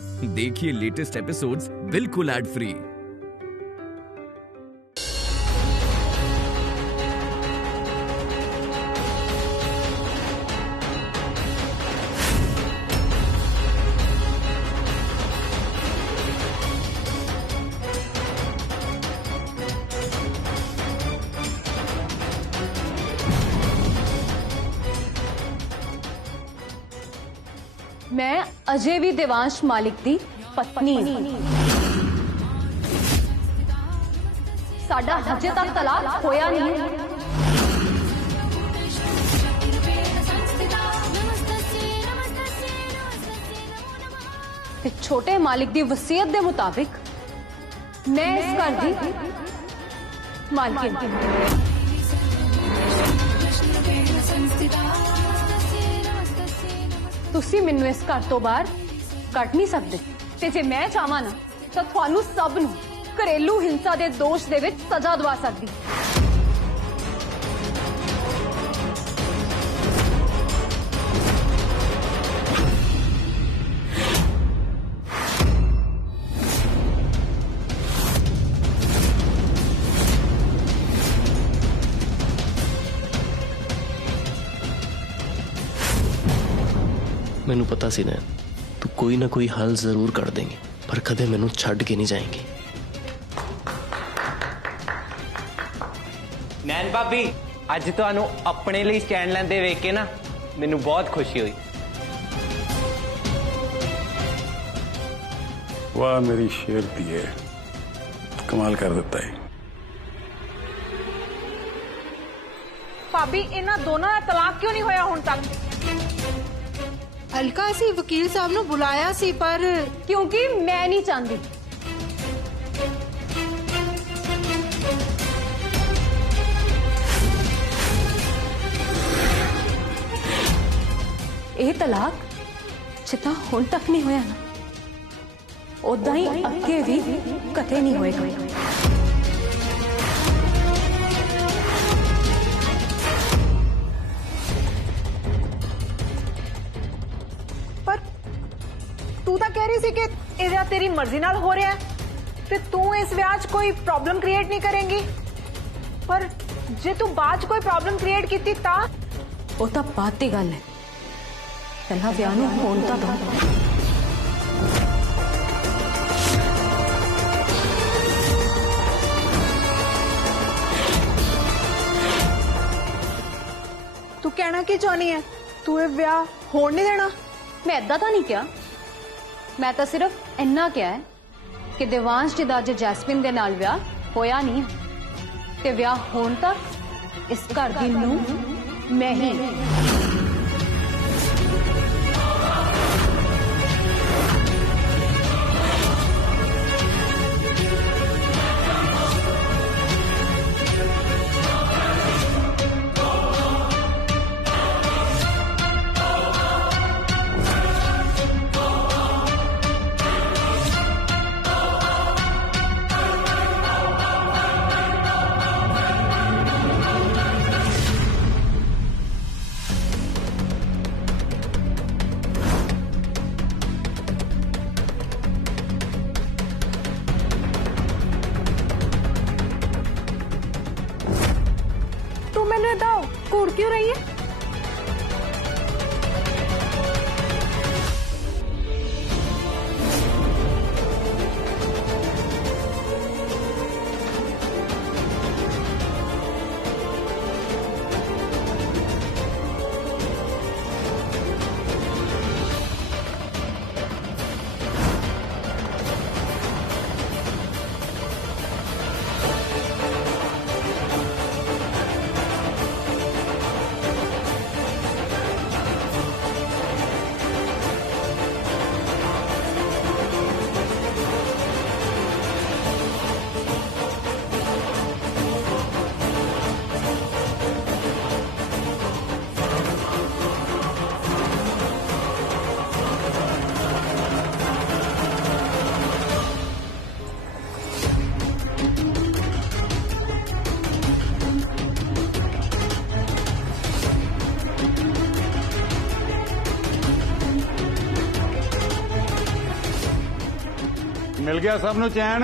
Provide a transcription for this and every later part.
देखिए latest episodes बिल्कुल ad free. मैं अजय भी देवांश मालिक दी पत्नी साडा हजे तक तलाक होया नहीं। ते छोटे मालिक दी वसीयत दे मुताबिक मैं इस घर दी मालकिन तुसी मैनू इस घर तो बाहर कट नहीं सकते ते जे मैं चाहवां ना तो थानू सब नू घरेलू हिंसा दे दोष दे विच सजा दवा सकदी। मैनू पता सी नैन तू कोई ना कोई हल जरूर कर देंगे पर कदे मैनू छड़ के नहीं जाएंगे। नैन भाभी अज तुहानू अपने लिए स्टैंड लेंदे वेख के ना मैनू बहुत खुशी हुई। वाह मेरी शेर दी है, कमाल कर देता है। भाभी इन्हां दोनों दा तलाक क्यों नहीं होया हुण तक? अलका सी वकील साहब ने बुलाया सी पर क्योंकि मैं नहीं चाहती। यह तलाक जितना हुण तक नहीं होया ना उदा ही अगे भी कते नहीं होएगा। तू तो कह रही सी कि इहदा तेरी मर्जी नाल हो रहा है ते तू इस विआह च कोई प्रॉब्लम क्रिएट नहीं करेंगी, पर जे तू बाद च कोई प्रॉब्लम क्रिएट कीती ता वो तो बात की गल है। पहला विआह नूं होण तां दो। तू कहना की चाहनी है? तू ये विआह होण नहीं देना? मैं इदा तो नहीं किया, मैं तो सिर्फ इन्ना क्या है कि देवांश जी दा अज जैस्मिन दे नाल विआह होया नहीं ते विआह होण तक इस घर दी नूं मैं ही। ਮਿਲ ਗਿਆ ਸਭ ਨੂੰ ਚੈਨ,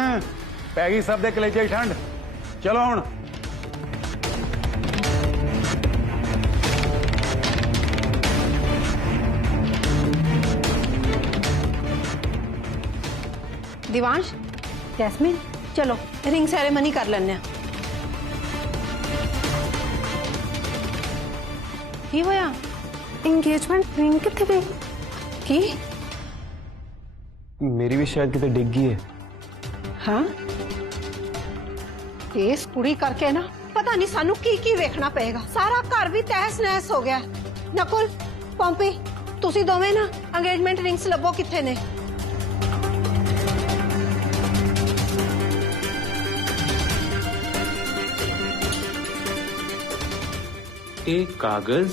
ਪੈ ਗਈ ਸਭ ਦੇ ਕਲੇਜੇ ਠੰਡ। ਚਲੋ ਹੁਣ दिवांश, जैस्मिन, चलो रिंग सेरेमनी कर लेने। की होया? एंगेजमेंट रिंग किथे गई? की? मेरी भी शायद कितने डिग गई है। हाँ? इस कुड़ी करके ना पता नहीं सानू की वेखना पएगा। सारा घर भी तहस नहस हो गया। नकुल, पॉम्पी, तुसी दोवें ना एंगेजमेंट रिंग्स लभो किथे ने। एक कागज,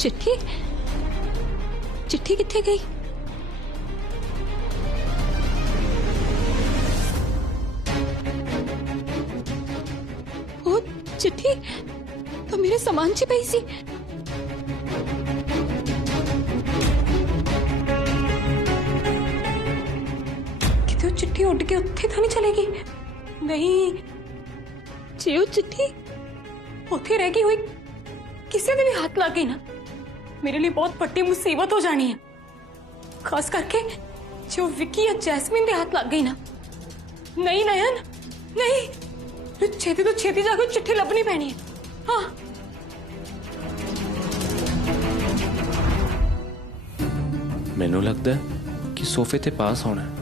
चिट्ठी चिट्ठी किथे गई? ओ चिट्ठी तो मेरे सामान च पई सी। किते ओ चिट्ठी उड़ के उत्थे तो नहीं चलेगी? नहीं, जे ओ चिट्ठी उत्थे रह गई हुई किसी ने भी हाथ लग गई ना, मेरे लिए बहुत बड़ी मुसीबत हो जानी है। खास करके जो विक्की या जैस्मिन के हाथ लग गई ना। नहीं नयन, नहीं, छेती तो छेती जाके चिट्ठी लभनी पैनी है। हाँ, मैनू लगता है कि सोफे ते पास होना है।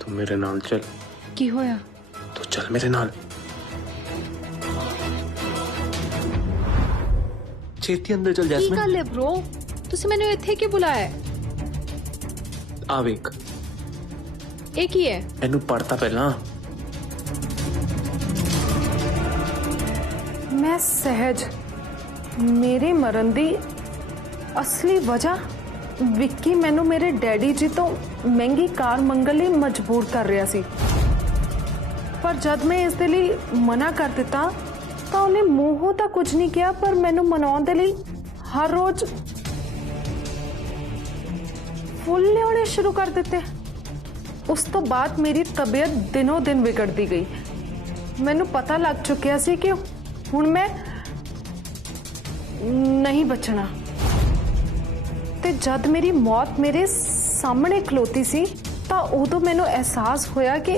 तू मेरे नाल चल। की होया? तू चल मेरे नाल। छेती अंदर चल की जैस्मिन। गल है ब्रो, तुसी मैंने इत्थे क्यों बुलाया है? आ वेख, ये की है? एनू पढ़ता पहला। मैं सहज, मेरे मरण दी असली वजह विक्की मैनू मेरे डैडी जी तो महंगी कार मंगण लई मजबूर कर रहा सी। पर जब मैं इस दे लई मना कर दिता तो उन्हें मूंहों तो कुछ नहीं किया, पर मैनू मनाउण दे लई हर रोज फुल लियाने शुरू कर दिते। उस तो बाद मेरी तबीयत दिनों दिन बिगड़ती गई। मैनू पता लग चुकिया सी कि हुण मैं नहीं बचना। ते जद मेरी मौत मेरे सामने खलोती सी तो उदों मैनू एहसास होया कि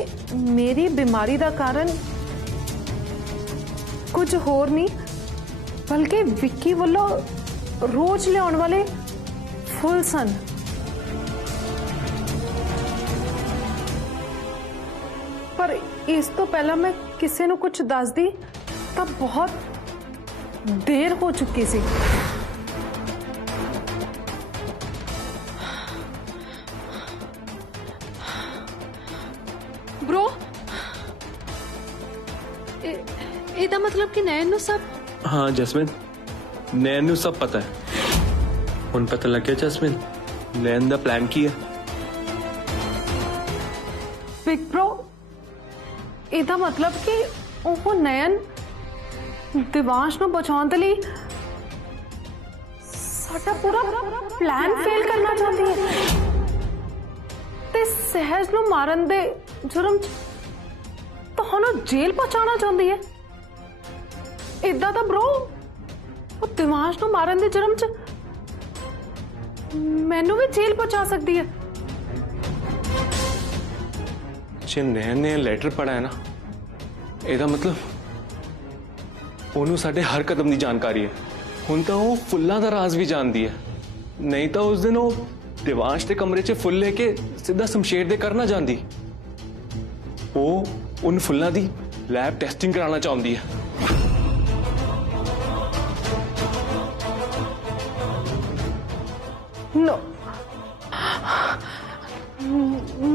मेरी बीमारी का कारण कुछ होर नहीं बल्कि विक्की वालों रोज लियाउण वाले फुल सन। पर इस तो पहला मैं किसी नू कुछ दस दी तो बहुत देर हो चुकी सी। ब्रो, ਇਹਦਾ मतलब कि नैन ਨੂੰ सब। हाँ जैस्मिन, नैन नू सब पता है। हुण पता लग गया जैस्मिन, नैन दा प्लान की है। बिग ब्रो, ਇਹਦਾ मतलब कि ਉਹ नयन ਦਿਵਾਂਸ਼ ਨੂੰ ਬਚਾਉਣ ਦੇ ਲਈ ਸਾਡਾ ਪੂਰਾ ਪਲਾਨ ਫੇਲ ਕਰਨਾ ਚਾਹੁੰਦੀ ਹੈ ਤੇ ਸਹਿਜ ਨੂੰ ਮਾਰਨ ਦੇ ਜੁਰਮ 'ਚ ਤੁਹਾਨੂੰ ਜੇਲ੍ਹ ਪਹੁੰਚਾਉਣਾ ਚਾਹੁੰਦੀ ਹੈ। ਇਦਾਂ ਤਾਂ ਬ్రో ਉਹ ਦਿਵਾਂਸ਼ ਨੂੰ ਮਾਰਨ ਦੇ ਜੁਰਮ 'ਚ ਮੈਨੂੰ ਵੀ ਜੇਲ੍ਹ ਪਹੁੰਚਾ ਸਕਦੀ ਹੈ। ਜੇ ਨੈਣ ਨੇ ਲੈਟਰ ਪੜ੍ਹਾ ਹੈ ਨਾ, ਇਹਦਾ ਮਤਲਬ ਉਹਨੂੰ ਸਾਡੇ ਹਰ ਕਦਮ ਦੀ ਜਾਣਕਾਰੀ ਹੈ। ਹੁਣ ਤਾਂ ਉਹ ਫੁੱਲਾਂ ਦਾ ਰਾਜ਼ ਵੀ ਜਾਣਦੀ ਹੈ। ਨਹੀਂ ਤਾਂ ਉਸ ਦਿਨ ਉਹ ਦਿਵਾਂਸ਼ ਦੇ ਕਮਰੇ 'ਚ ਫੁੱਲ ਲੈ ਕੇ ਸਿੱਧਾ ਸ਼ਮਸ਼ੇਰ ਦੇ ਘਰ ਨਾ ਜਾਂਦੀ। ਉਹ ਉਨ ਫੁੱਲਾਂ ਦੀ ਲੈਬ ਟੈਸਟਿੰਗ ਕਰਾਉਣਾ ਚਾਹੁੰਦੀ ਹੈ।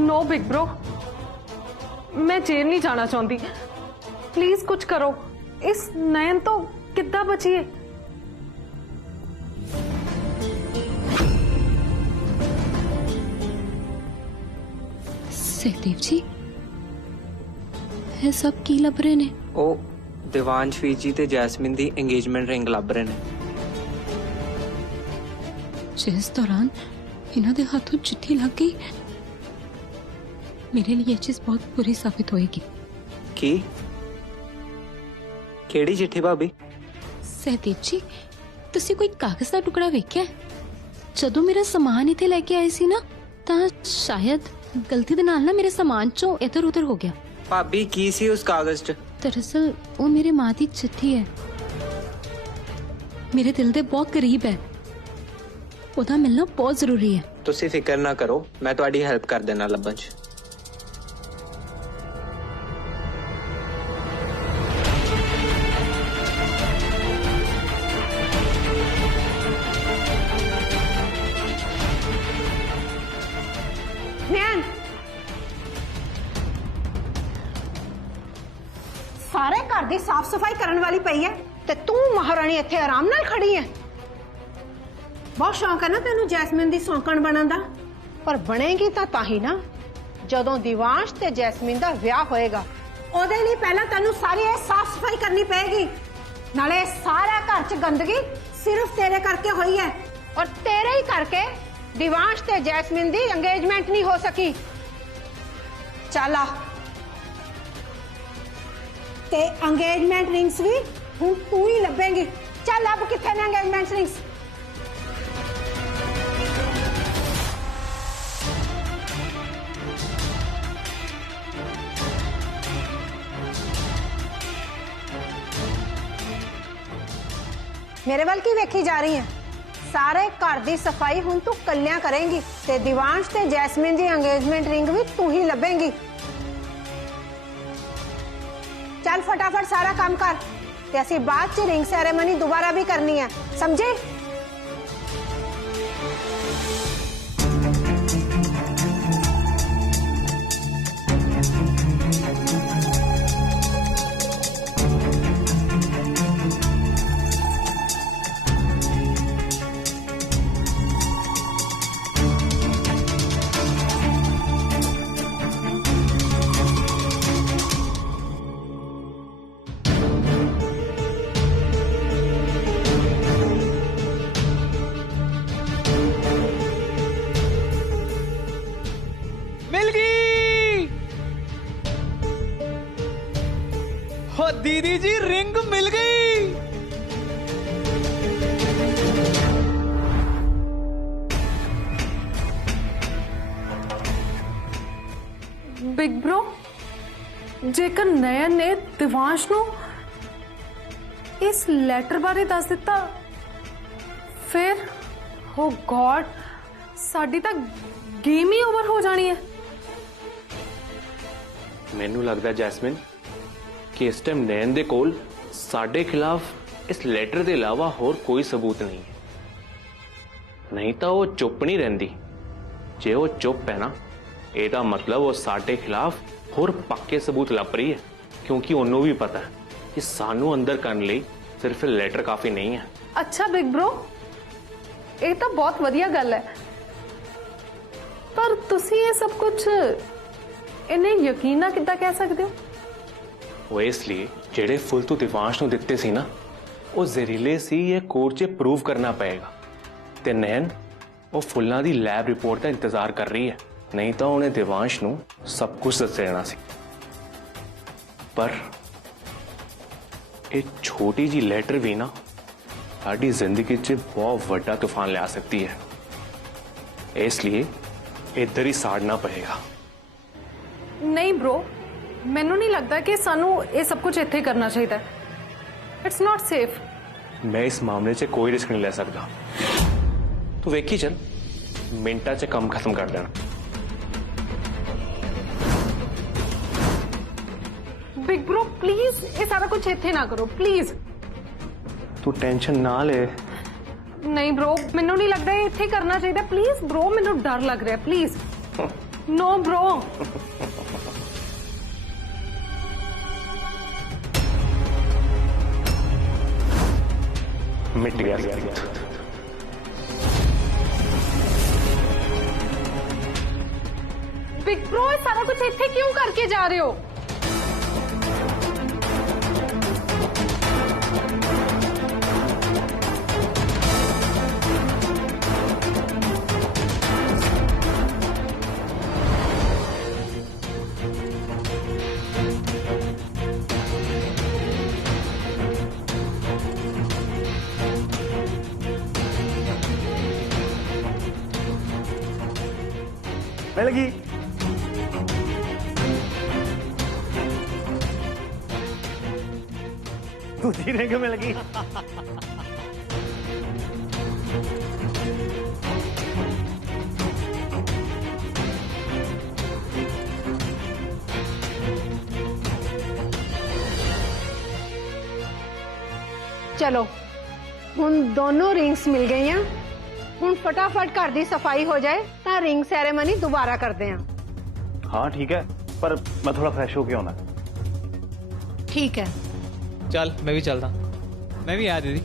नो बिग ब्रो, मैं जेल नहीं जाना चाहती। प्लीज कुछ करो, इस नयन तो कितना बचिए। सहदेव जी, ये सब की लभ रहे ने? ਉਹ ਦਿਵਾਂਸ਼ ਵੀਰ ਜੀ ਤੇ ਜੈਸਮਿਨ ਦੀ ਇੰਗੇਜਮੈਂਟ ਰਿੰਗ ਲੱਭ ਰਹੇ ਨੇ। जिस दौरान इन्हों दे हाथों चिट्ठी लग गई, मेरे लिए ये चीज बहुत बुरी साबित होएगी। ਕੀ ਕਿਹੜੀ ਚਿੱਠੀ ਭਾਬੀ? सहदेव जी, तुसी कोई कागज का टुकड़ा वेख्या? जदों मेरा समान इत्थे लेके आए सी ना, तां शायद गलती दे नाल ना मेरे सामान चों इधर उधर हो गया। ਭਾਬੀ ਕੀ ਸੀ ਉਸ ਕਾਗਜ਼ 'ਚ? दरअसल वो मेरे मां दी चिट्ठी है, मेरे दिल दे बहुत करीब है, ओदा मिलना बहुत जरूरी है। ਤੁਸੀਂ ਫਿਕਰ ਨਾ ਕਰੋ, ਮੈਂ ਤੁਹਾਡੀ ਹੈਲਪ ਕਰ ਦੇਣਾ ਲੱਭਣ 'ਚ। ਨੈਣ, ਸਾਰੇ ਘਰ ਦੀ ਸਾਫ਼ ਸਫਾਈ ਕਰਨ ਵਾਲੀ ਪਈ ਹੈ ਤੇ ਤੂੰ ਮਹਾਰਾਣੀ ਇੱਥੇ ਆਰਾਮ ਨਾਲ ਖੜੀ ਹੈ। ਬਹੁਤ ਸ਼ੌਂਕ ਹੈ ਨਾ ਤੈਨੂੰ ਜੈਸਮਿਨ ਦੀ ਸੌਂਕਣ ਬਣਨ ਦਾ, ਪਰ ਬਣੇਗੀ ਤਾਂ ਹੀ ਨਾ ਜਦੋਂ ਦਿਵਾਂਸ਼ ਤੇ ਜੈਸਮਿਨ ਦਾ ਵਿਆਹ ਹੋਏਗਾ। ਉਹਦੇ ਲਈ ਪਹਿਲਾਂ ਤੈਨੂੰ ਸਾਰੀ ਇਹ ਸਾਫ਼ ਸਫਾਈ ਕਰਨੀ ਪਏਗੀ। ਨਾਲੇ ਸਾਰਾ ਘਰ 'ਚ ਗੰਦਗੀ ਸਿਰਫ ਤੇਰੇ ਕਰਕੇ ਹੋਈ ਹੈ, ਔਰ ਤੇਰੇ ਹੀ ਕਰਕੇ ਦਿਵਾਂਸ਼ ਤੇ ਜੈਸਮਿਨ ਦੀ ਇੰਗੇਜਮੈਂਟ ਨਹੀਂ ਹੋ ਸਕੀ। ਚੱਲ ਆ, ਤੇ ਇੰਗੇਜਮੈਂਟ ਰਿੰਗਸ ਵੀ ਹੁਣ ਤੂੰ ਹੀ ਲੱਭੇਂਗੀ। ਚੱਲ ਲੱਭ, ਕਿੱਥੇ ਨੇ ਇੰਗੇਜਮੈਂਟ ਰਿੰਗਸ? मेरे वाल की वेखी जा रही है? सारे घर की सफाई हुण तू कलियां करेंगी ते दिवांश ते जैस्मिन दी एंगेजमेंट रिंग भी तू ही लभेंगी। चल फटाफट सारा काम कर ते असीं बाद च रिंग सैरेमनी दोबारा भी करनी है, समझे? दीदी जी रिंग मिल गई। बिग ब्रो, जेकर नयन ने दिवांश नू इस लैटर बारे दस दिता, फिर ओ गॉड, साडी तां गेम ही ओवर हो जानी है। मैनू लगता जैस्मिन कि इस टाइम नैन दे कोल साडे खिलाफ इस लैटर के अलावा होर कोई सबूत नहीं है। नहीं तो वो चुप नहीं रहिंदी। जे वो चुप है ना, ਇਹਦਾ मतलब वो साडे खिलाफ होर पक्के सबूत लभ रही है, क्योंकि उन्हों भी पता है कि सानू अंदर करने लिए सिर्फ लैटर काफी नहीं है। अच्छा बिग ब्रो, ये तो बहुत वधिया गल है, पर तुसी ये सब कुछ इन्हें यकीन ना किद्दां कह सकते हो? वो इसलिए ਜਿਹੜੇ ਫੁੱਲ ਤੂੰ ਦਿਵਾਂਸ਼ ਨੂੰ ਦਿੱਤੇ ਸੀ ਨਾ, ਉਹ ਜ਼ਹਿਰੀਲੇ ਸੀ ਇਹ ਕੋਰਟ 'ਚ ਪ੍ਰੂਵ ਕਰਨਾ ਪਏਗਾ। ਤੇ ਨੈਣ ਉਹ ਫੁੱਲਾਂ ਦੀ ਲੈਬ ਰਿਪੋਰਟ ਦਾ ਇੰਤਜ਼ਾਰ ਕਰ ਰਹੀ ਹੈ, ਨਹੀਂ ਤਾਂ ਉਹਨੇ ਦਿਵਾਂਸ਼ ਨੂੰ ਸਭ ਕੁਝ ਦੱਸ ਦੇਣਾ ਸੀ। ਪਰ ਇਹ ਛੋਟੀ ਜੀ ਲੈਟਰ ਵੀ ਨਾ ਸਾਡੀ ਜ਼ਿੰਦਗੀ 'ਚ ਬਹੁਤ ਵੱਡਾ ਤੂਫਾਨ ਲਿਆ ਸਕਦੀ ਹੈ, ਇਸ ਲਈ ਇੱਧਰ ਹੀ ਸਾੜਨਾ ਪਏਗਾ। ਨਹੀਂ ਬ్రో, ਮੈਨੂੰ ਨਹੀਂ ਲੱਗਦਾ ਕਿ ਸਾਨੂੰ ਇਹ ਸਭ ਕੁਝ ਇੱਥੇ ਕਰਨਾ ਚਾਹੀਦਾ। It's not safe. ਮੈਂ ਇਸ ਮਾਮਲੇ 'ਚ ਕੋਈ ਰਿਸਕ ਨਹੀਂ ਲੈ ਸਕਦਾ। ਤੂੰ ਵੇਖੀ ਚੱਲ, ਮਿੰਟਾਂ 'ਚ ਕੰਮ ਖਤਮ ਕਰ ਦੇਣਾ। ਬਿਗ ਬ్రో ਪਲੀਜ਼ ਇਹ ਸਾਰਾ ਕੁਝ ਇੱਥੇ ਨਾ ਕਰੋ ਪਲੀਜ਼। ਤੂੰ ਟੈਨਸ਼ਨ ਨਾ ਲੈ। ਨਹੀਂ ਬ్రో, ਮੈਨੂੰ ਨਹੀਂ ਲੱਗਦਾ ਇਹ ਇੱਥੇ ਕਰਨਾ ਚਾਹੀਦਾ। ਪਲੀਜ਼ ਬ్రో, ਮੈਨੂੰ ਡਰ ਲੱਗ ਰਿਹਾ। Please no bro. मिट गया। बिग ब्रो ये सारा कुछ इत्थे क्यों करके जा रहे हो? मिल गई। दूसरी रिंग मिल गई। चलो हुण दोनों रिंग्स मिल गई हैं। हुण फटाफट घर दी सफाई हो जाए तो रिंग सैरेमनी दोबारा करते हैं। हाँ ठीक है, पर मैं थोड़ा फ्रेश होके आना। ठीक है। चल मैं भी चलता। मैं भी आया दीदी।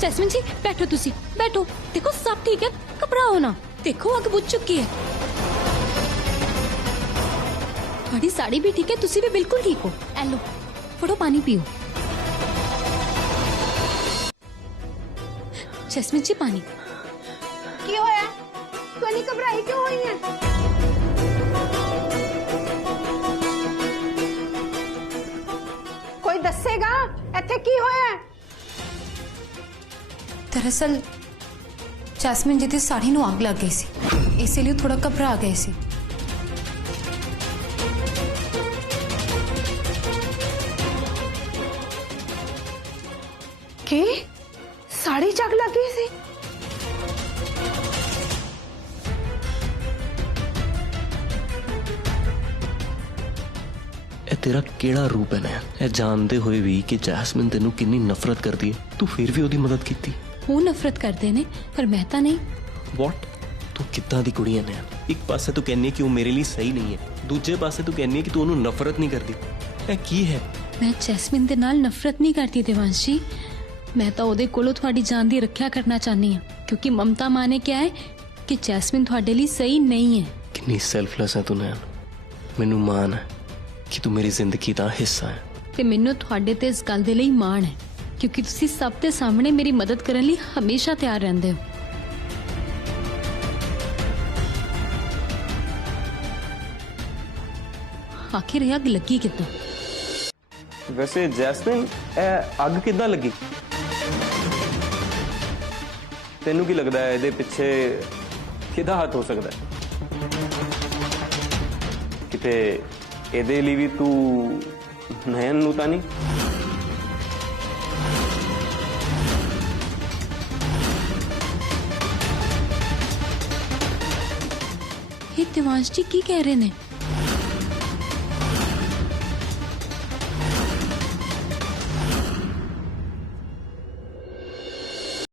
जैस्मिन जी बैठो, तुसी बैठो। देखो सब ठीक है, घबराओ ना। देखो अग बुझ चुकी है। थोड़ी साड़ी भी ठीक है, तुसी भी बिल्कुल ठीक हो। एलो फटो पानी पियो। जैस्मिन जी पानी। की होया? तू इन्नी घबराई क्यों हुई है? कोई दसेगा इत्थे की होया? दरअसल जैस्मिन जी दी साड़ी नूं आग लग गई सी, इसलिए थोड़ा घबरा गए सी। की साड़ी जग लग गई सी? ਇਹ ਤੇਰਾ ਕਿਹੜਾ ਰੂਪ ਹੈ ਨੈਣ? ਇਹ ਜਾਣਦੇ ਹੋਏ ਵੀ ਕਿ ਜੈਸਮਿਨ ਤੈਨੂੰ ਕਿੰਨੀ ਨਫ਼ਰਤ ਕਰਦੀ ਹੈ, ਤੂੰ ਫਿਰ ਵੀ ਉਹਦੀ ਮਦਦ ਕੀਤੀ। ਉਹ ਨਫ਼ਰਤ ਕਰਦੇ ਨੇ ਪਰ ਮੈਂ ਤਾਂ ਨਹੀਂ। ਵਾਟ? ਤੂੰ ਕਿੱਦਾਂ ਦੀ ਕੁੜੀ ਹੈ ਨੈਣ? ਇੱਕ ਪਾਸੇ ਤੂੰ ਕਹਿੰਦੀ ਹੈ ਕਿ ਉਹ ਮੇਰੇ ਲਈ ਸਹੀ ਨਹੀਂ ਹੈ, ਦੂਜੇ ਪਾਸੇ ਤੂੰ ਕਹਿੰਦੀ ਹੈ ਕਿ ਤੂੰ ਉਹਨੂੰ ਨਫ਼ਰਤ ਨਹੀਂ ਕਰਦੀ। ਇਹ ਕੀ ਹੈ? ਮੈਂ ਜੈਸਮਿਨ ਦੇ ਨਾਲ ਨਫ਼ਰਤ ਨਹੀਂ ਕਰਦੀ ਦੇਵਾਂਸ਼ ਜੀ। ਮੈਂ ਤਾਂ ਉਹਦੇ ਕੋਲੋਂ ਤੁਹਾਡੀ ਜਾਨ ਦੀ ਰੱਖਿਆ ਕਰਨਾ ਚਾਹਨੀ ਹਾਂ, ਕਿਉਂਕਿ ਮਮਤਾ ਮਾਂ ਨੇ ਕਿਹਾ ਹੈ ਕਿ ਜੈਸਮਿਨ ਤੁਹਾਡੇ ਲਈ ਸਹੀ ਨਹੀਂ ਹੈ। ਕਿੰਨੀ ਸੈਲਫਲੈਸ ਹੈ ਤੂੰ ਨੈਣ। ਮੈਨੂੰ ਮਾਣ ਹੈ ਕਿ ਤੂੰ ਮੇਰੀ ਜ਼ਿੰਦਗੀ ਦਾ ਹਿੱਸਾ ਹੈ ਤੇ ਮੈਨੂੰ ਤੁਹਾਡੇ ਤੇ ਇਸ ਗੱਲ ਦੇ ਲਈ ਮਾਣ ਹੈ, ਕਿਉਂਕਿ ਤੁਸੀਂ ਸਭ ਦੇ ਸਾਹਮਣੇ ਮੇਰੀ ਮਦਦ ਕਰਨ ਲਈ ਹਮੇਸ਼ਾ ਤਿਆਰ ਰਹਿੰਦੇ ਹੋ। ਆਖਿਰ ਇਹ ਅੱਗ ਲੱਗੀ ਕਿੱਦਾਂ? ਵੈਸੇ ਜੈਸਮਿਨ, ਇਹ ਅੱਗ ਕਿੱਦਾਂ ਲੱਗੀ? ਤੈਨੂੰ ਕੀ ਲੱਗਦਾ ਹੈ ਇਹਦੇ ਪਿੱਛੇ ਕਿਹਦਾ ਹੱਥ ਹੋ ਸਕਦਾ ਹੈ? ਕਿਤੇ ਇਹਦੇ ਲਈ ਵੀ ਤੂੰ ਨੈਣ ਨੂੰ ਤਾਂ ਨਹੀਂ? ਇਹ ਦਿਵਾਂਸ਼ ਜੀ ਕੀ ਕਹਿ ਰਹੇ ਨੇ?